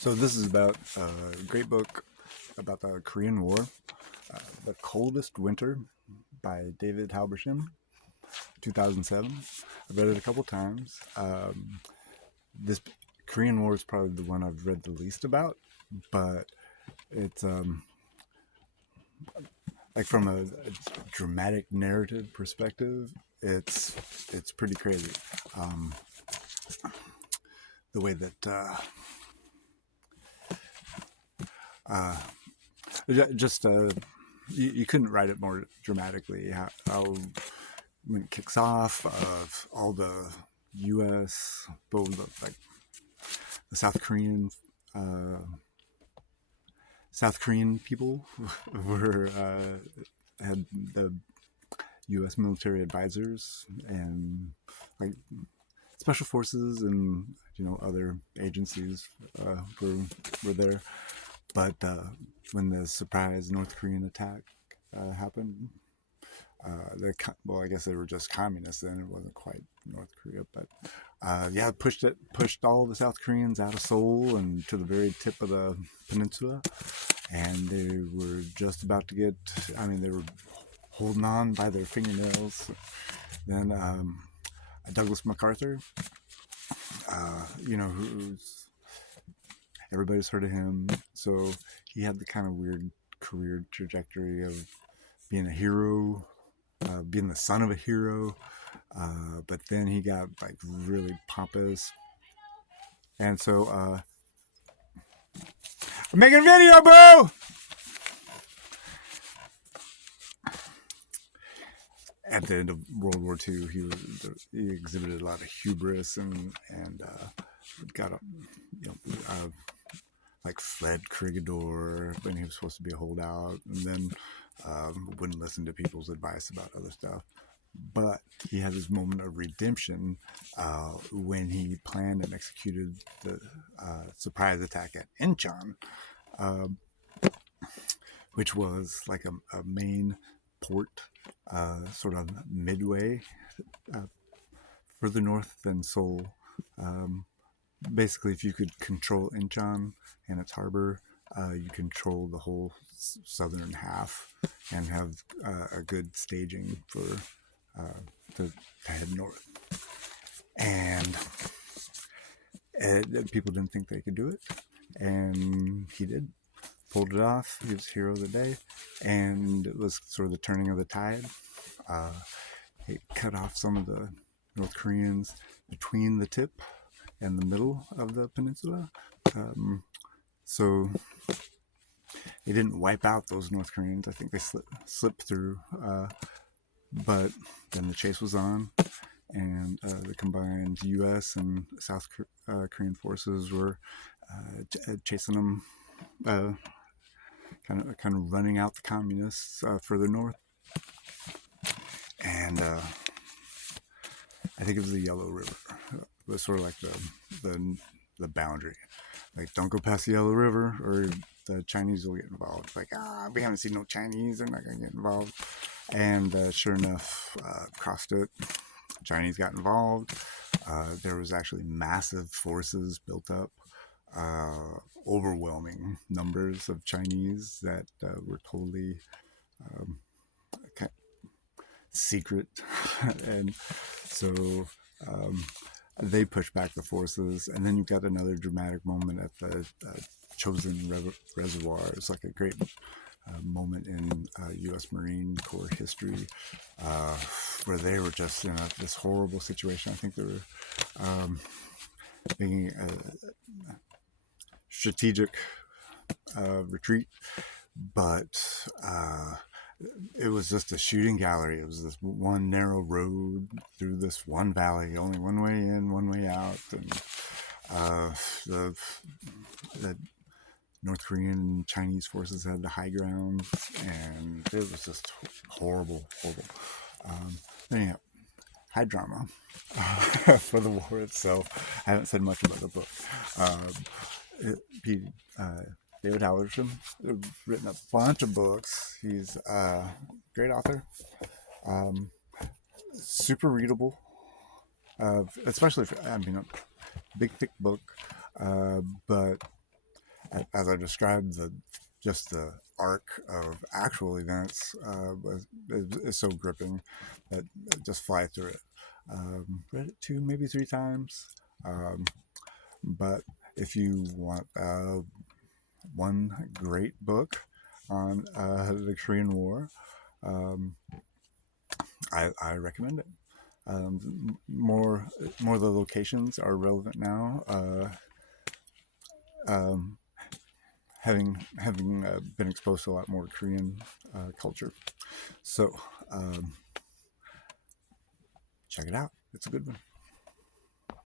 So this is about a great book about the Korean War, The Coldest Winter by David Halberstam, 2007. I've read it a couple times. This Korean War is probably the one I've read the least about, but it's like from a dramatic narrative perspective, it's pretty crazy. Um, the way that uh, just you couldn't write it more dramatically. How when it kicks off of all the U.S. like the uh, South Korean people were had the U.S. military advisors and like special forces and other agencies were there. But when the surprise North Korean attack happened, well, I guess they were just communists then. It wasn't quite North Korea, but yeah, pushed all the South Koreans out of Seoul and to the very tip of the peninsula, and they were just about to get. I mean, they were holding on by their fingernails. Then Douglas MacArthur, who's everybody's heard of him. So he had the kind of weird career trajectory of being a hero, being the son of a hero, but then he got like really pompous, and so I'm making a video, bro. At the end of World War II, he exhibited a lot of hubris and got like fled Corregidor when he was supposed to be a holdout, and then wouldn't listen to people's advice about other stuff. But he had his moment of redemption when he planned and executed the surprise attack at Incheon, which was like a main port, sort of midway, further north than Seoul. Basically, if you could control Incheon and its harbor, you control the whole southern half and have a good staging for to head north. And people didn't think they could do it, and he did. Pulled it off. He was hero of the day, and it was sort of the turning of the tide. It cut off some of the North Koreans between the tip and the middle of the peninsula. So they didn't wipe out those North Koreans. I think they slipped through. But then the chase was on, and the combined U.S. and South Korean forces were chasing them, kind of running out the communists further north. And I think it was the Yellow River. It was sort of like the boundary. Like, don't go past the Yellow River, or the Chinese will get involved. Like, we haven't seen no Chinese; they're not going to get involved. And sure enough, crossed it. Chinese got involved. There was actually massive forces built up, overwhelming numbers of Chinese that were totally secret, and so they pushed back the forces. And then you've got another dramatic moment at the Chosin Reservoir. It's like a great moment in U.S. Marine Corps history, where they were just in this horrible situation. I think they were making a strategic retreat, but it was just a shooting gallery. It was this one narrow road through this one valley, only one way in, one way out, and the North Korean and Chinese forces had the high ground, and it was just horrible. Anyhow, high drama for the war itself. I haven't said much about the book. David Halberstam has written a bunch of books. He's a great author, super readable, especially for, a big thick book, but as I described, just the arc of actual events is so gripping that I just fly through it. Read it two, maybe three times. Um, but if you want one great book on the Korean War, um, I recommend it. More of the locations are relevant now. Um, having been exposed to a lot more Korean culture, so um, check it out. It's a good one.